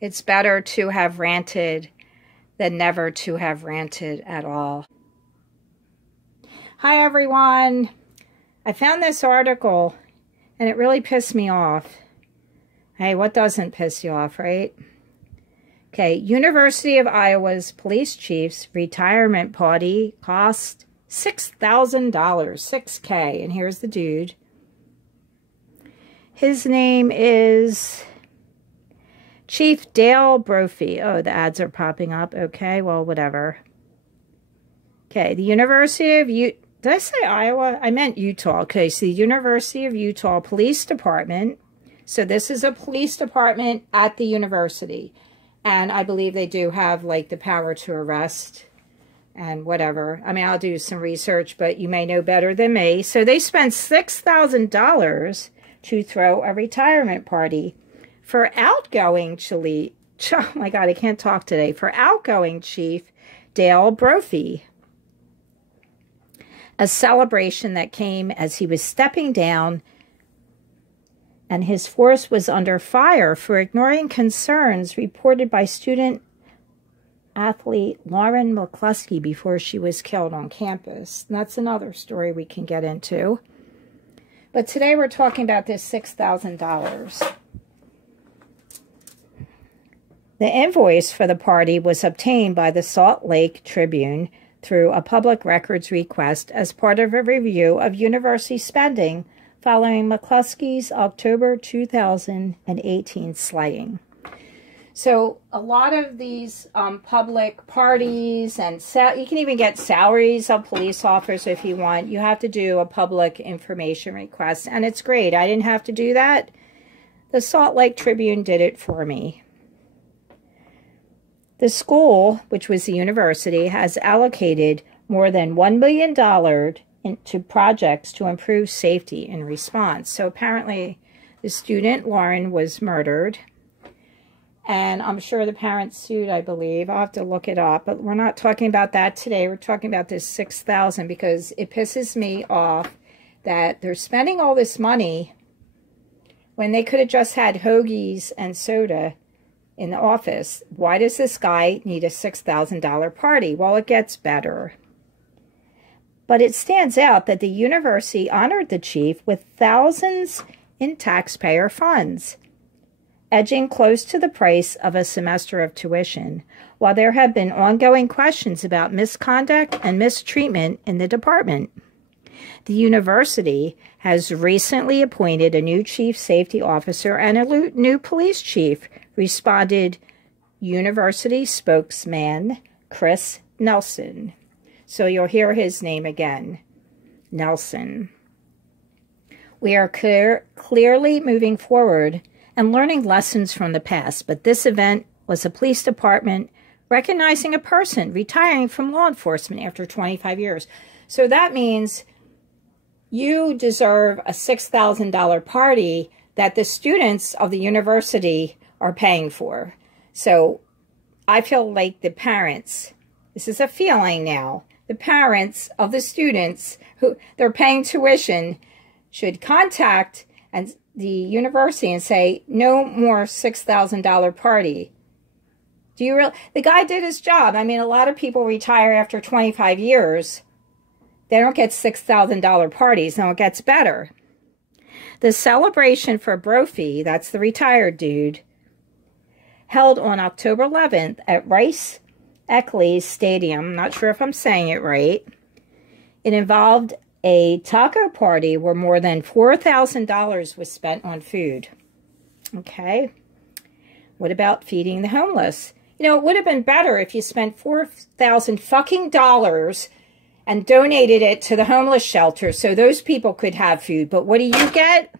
It's better to have ranted than never to have ranted at all. Hi everyone. I found this article and it really pissed me off. Hey, what doesn't piss you off, right? Okay, University of Iowa's police chief's retirement party cost $6,000, $6K. And here's the dude. His name is Chief Dale Brophy. Oh, the ads are popping up. Okay, well, whatever. Okay, the University of Utah. Did I say Iowa? I meant Utah. Okay, so the University of Utah Police Department. So this is a police department at the university. And I believe they do have, like, the power to arrest and whatever. I mean, I'll do some research, but you may know better than me. So they spent $6,000 to throw a retirement party for outgoing oh my God, I can't talk today. For outgoing Chief Dale Brophy. A celebration that came as he was stepping down and his force was under fire for ignoring concerns reported by student athlete Lauren McCluskey before she was killed on campus. And that's another story we can get into. But today we're talking about this $6,000. The invoice for the party was obtained by the Salt Lake Tribune through a public records request as part of a review of university spending following McCluskey's October 2018 slaying. So a lot of these public parties, and you can even get salaries of police officers if you want. You have to do a public information request, and it's great. I didn't have to do that. The Salt Lake Tribune did it for me. The school, which was the university, has allocated more than $1 million into projects to improve safety and response. So apparently the student, Lauren, was murdered. And I'm sure the parents sued, I believe. I'll have to look it up. But we're not talking about that today. We're talking about this $6,000 because it pisses me off that they're spending all this money when they could have just had hoagies and soda in the office. Why does this guy need a $6,000 party? Well, it gets better. But it stands out that the university honored the chief with thousands in taxpayer funds, edging close to the price of a semester of tuition, while there have been ongoing questions about misconduct and mistreatment in the department. The university has recently appointed a new chief safety officer and a new police chief, responded university spokesman Chris Nelson. So you'll hear his name again, Nelson. We are clearly moving forward and learning lessons from the past, but this event was a police department recognizing a person retiring from law enforcement after 25 years. So that means you deserve a $6,000 party that the students of the university are paying for. So I feel like the parents, this is a feeling now, the parents of the students who they're paying tuition should contact the university and say, no more $6,000 party. Do you really? The guy did his job. I mean, a lot of people retire after 25 years. They don't get $6,000 parties. Now it gets better. The celebration for Brophy, that's the retired dude, held on October 11th at Rice-Eccles Stadium. I'm not sure if I'm saying it right. It involved a taco party where more than $4,000 was spent on food. Okay. What about feeding the homeless? You know, it would have been better if you spent $4,000 fucking dollars and donated it to the homeless shelter so those people could have food. But what do you get?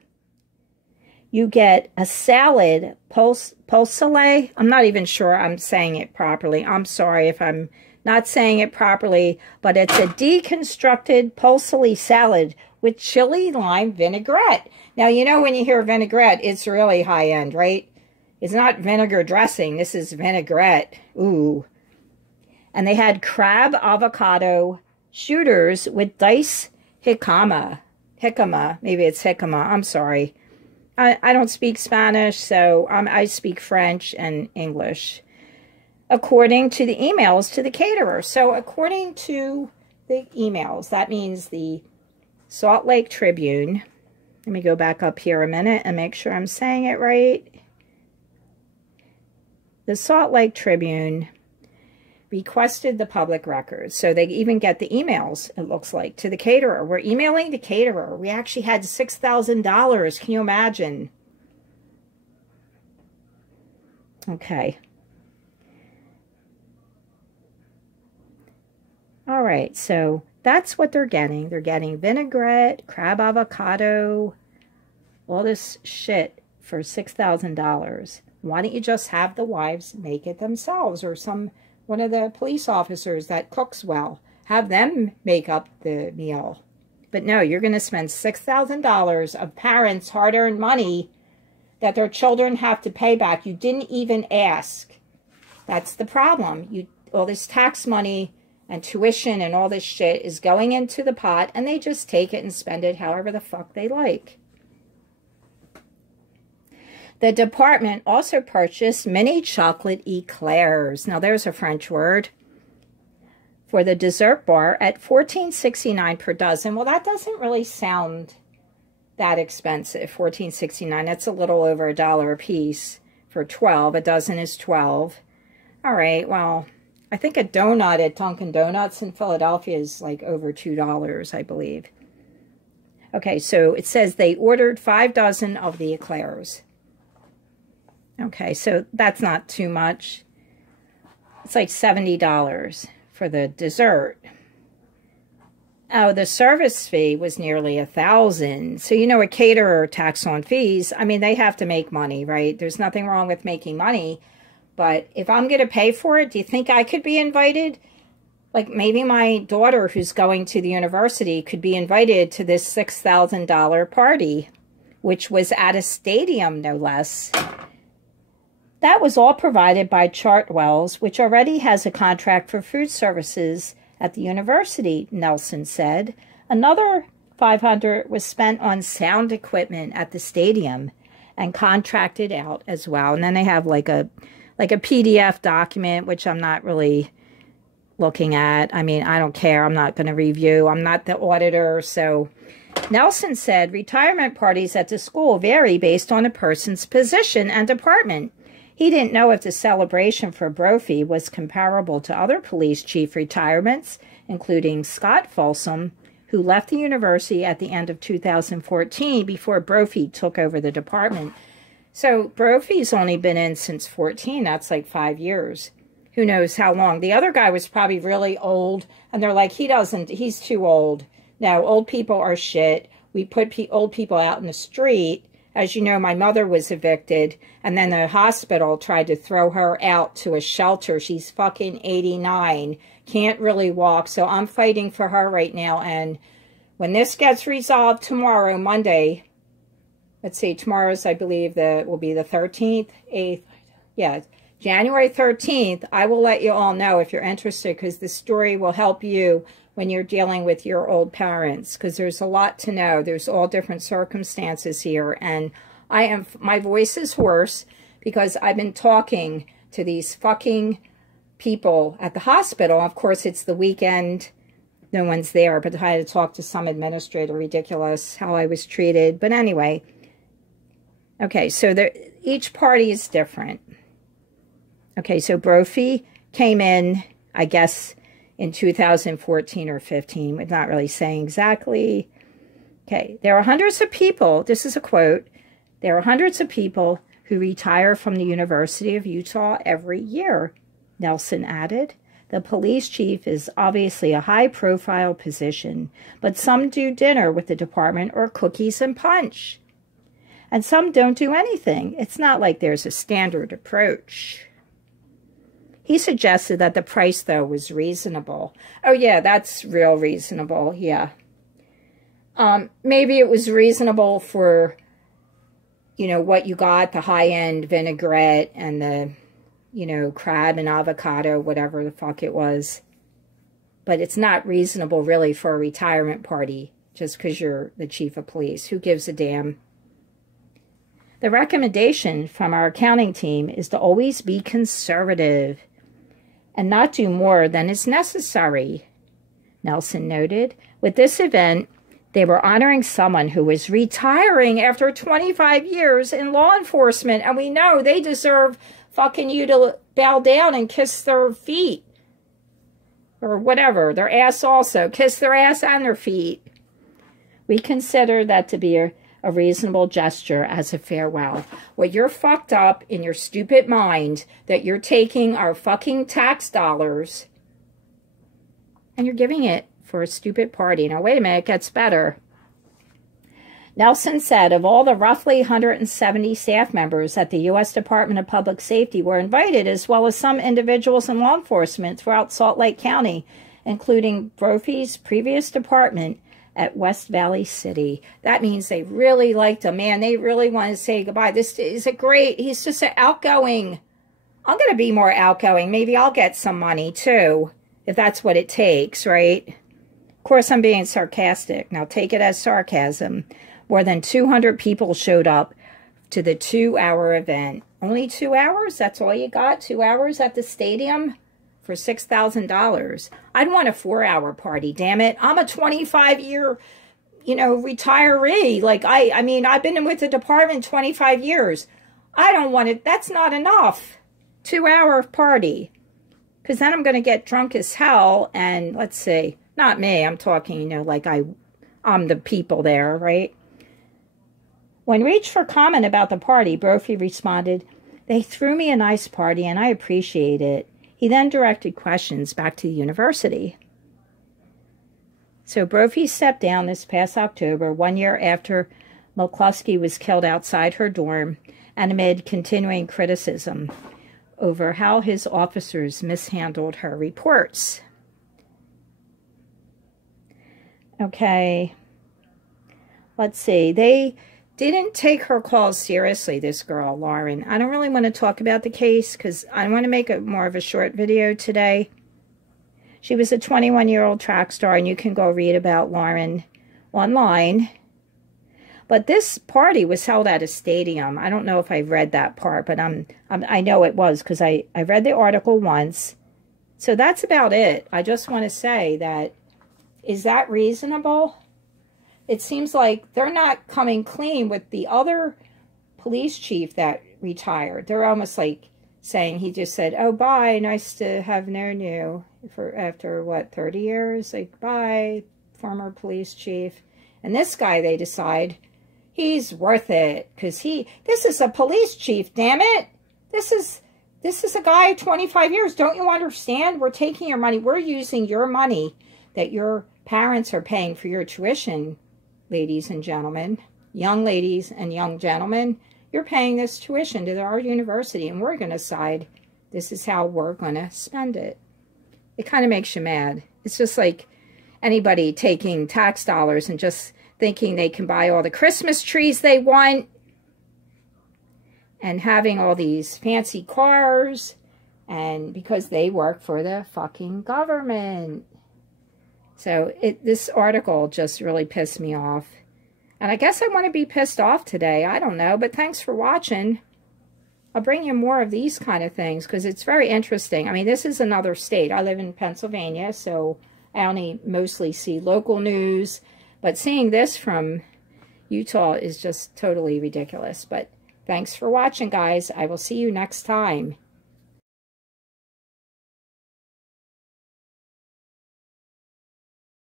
You get a salad, pulsele. I'm not even sure I'm saying it properly. I'm sorry if I'm not saying it properly, but it's a deconstructed pulsele salad with chili lime vinaigrette. Now, you know when you hear vinaigrette, it's really high-end, right? It's not vinegar dressing. This is vinaigrette. Ooh. And they had crab avocado shooters with diced jicama. Maybe it's jicama. I'm sorry. I don't speak Spanish, so I speak French and English, according to the emails to the caterer. So according to the emails, that means the Salt Lake Tribune. Let me go back up here a minute and make sure I'm saying it right. The Salt Lake Tribune requested the public records. So they even get the emails, it looks like, to the caterer. We're emailing the caterer. We actually had $6,000. Can you imagine? Okay. All right, so that's what they're getting. They're getting vinaigrette, crab avocado, all this shit for $6,000. Why don't you just have the wives make it themselves, or one of the police officers that cooks well, have them make up the meal? But no, you're going to spend $6,000 of parents' hard-earned money that their children have to pay back. You didn't even ask. That's the problem. All this tax money and tuition and all this shit is going into the pot, and they just take it and spend it however the fuck they like. The department also purchased mini chocolate eclairs. Now, there's a French word for the dessert bar at $14.69 per dozen. Well, that doesn't really sound that expensive, $14.69. That's a little over $1 a piece for 12. A dozen is 12. All right, well, I think a donut at Dunkin' Donuts in Philadelphia is like over $2, I believe. Okay, so it says they ordered 5 dozen of the eclairs. Okay, so that's not too much. It's like $70 for the dessert. Oh, the service fee was nearly $1,000. So, you know, a caterer tax on fees, I mean, they have to make money, right? There's nothing wrong with making money. But if I'm going to pay for it, do you think I could be invited? Like maybe my daughter who's going to the university could be invited to this $6,000 party, which was at a stadium, no less. That was all provided by Chartwell's, which already has a contract for food services at the university, Nelson said. Another $500 was spent on sound equipment at the stadium and contracted out as well. And then they have like a PDF document, which I'm not really looking at. I mean, I don't care. I'm not going to review. I'm not the auditor. So Nelson said retirement parties at the school vary based on a person's position and department. He didn't know if the celebration for Brophy was comparable to other police chief retirements, including Scott Folsom, who left the university at the end of 2014 before Brophy took over the department. So Brophy's only been in since 14. That's like 5 years. Who knows how long. The other guy was probably really old, and they're like, he's too old. No, old people are shit. We put old people out in the street. As you know, my mother was evicted, and then the hospital tried to throw her out to a shelter. She's fucking 89, can't really walk, so I'm fighting for her right now. And when this gets resolved tomorrow, Monday, let's see, tomorrow's, I believe, will be the 13th, 8th, yeah, January 13th, I will let you all know if you're interested, because the story will help you when you're dealing with your old parents, because there's a lot to know. There's all different circumstances here, and my voice is hoarse because I've been talking to these fucking people at the hospital. Of course, it's the weekend. No one's there, but I had to talk to some administrator. Ridiculous how I was treated. But anyway, okay, so each party is different. Okay, so Brophy came in, I guess, in 2014 or 15. We're not really saying exactly. Okay, there are hundreds of people, this is a quote, there are hundreds of people who retire from the University of Utah every year, Nelson added. The police chief is obviously a high-profile position, but some do dinner with the department or cookies and punch. And some don't do anything. It's not like there's a standard approach. He suggested that the price, though, was reasonable. Oh, yeah, that's real reasonable, yeah. Maybe it was reasonable for, you know, what you got, the high-end vinaigrette and the, you know, crab and avocado, whatever the fuck it was. But it's not reasonable, really, for a retirement party just because you're the chief of police. Who gives a damn? The recommendation from our accounting team is to always be conservative and not do more than is necessary, Nelson noted. With this event, they were honoring someone who was retiring after 25 years in law enforcement, and we know they deserve fucking you to bow down and kiss their feet. Or whatever, their ass also. Kiss their ass and their feet. We consider that to be a reasonable gesture as a farewell. Well, you're fucked up in your stupid mind that you're taking our fucking tax dollars and you're giving it for a stupid party. Now, wait a minute, it gets better. Nelson said of all the roughly 170 staff members at the U.S. Department of Public Safety were invited, as well as some individuals in law enforcement throughout Salt Lake County, including Brophy's previous department at West Valley City. That means they really liked him. Man, they really want to say goodbye. This is a great, he's just an outgoing. I'm going to be more outgoing. Maybe I'll get some money too, if that's what it takes, right? Of course, I'm being sarcastic. Now take it as sarcasm. More than 200 people showed up to the 2-hour event. Only 2 hours? That's all you got? 2 hours at the stadium for $6,000. I'd want a 4-hour party, damn it. I'm a 25-year, retiree. Like, I mean, I've been with the department 25 years. I don't want it. That's not enough. 2-hour party. Because then I'm going to get drunk as hell. And let's see, not me. I'm talking, like I'm the people there, right? When reached for comment about the party, Brophy responded, "They threw me a nice party and I appreciate it." He then directed questions back to the university. So Brophy stepped down this past October, 1 year after McCluskey was killed outside her dorm, and amid continuing criticism over how his officers mishandled her reports. Okay, let's see. They didn't take her calls seriously, this girl, Lauren. I don't really want to talk about the case because I want to make more of a short video today. She was a 21-year-old track star, and you can go read about Lauren online. But this party was held at a stadium. I don't know if I read that part, but I know it was because I read the article once. So that's about it. I just want to say that, is that reasonable? It seems like they're not coming clean with the other police chief that retired. They're almost like saying, he just said, "Oh, bye, nice to have known you," for after, what, 30 years? Like, bye, former police chief. And this guy, they decide, he's worth it, because this is a police chief, damn it. This is a guy, 25 years. Don't you understand? We're taking your money. We're using your money that your parents are paying for your tuition, ladies and gentlemen, young ladies and young gentlemen. You're paying this tuition to our university, and we're going to decide this is how we're going to spend it. It kind of makes you mad. It's just like anybody taking tax dollars and just thinking they can buy all the Christmas trees they want and having all these fancy cars, and because they work for the fucking government. So this article just really pissed me off. And I guess I want to be pissed off today. I don't know, but thanks for watching. I'll bring you more of these kind of things because it's very interesting. I mean, this is another state. I live in Pennsylvania, so I only mostly see local news. But seeing this from Utah is just totally ridiculous. But thanks for watching, guys. I will see you next time.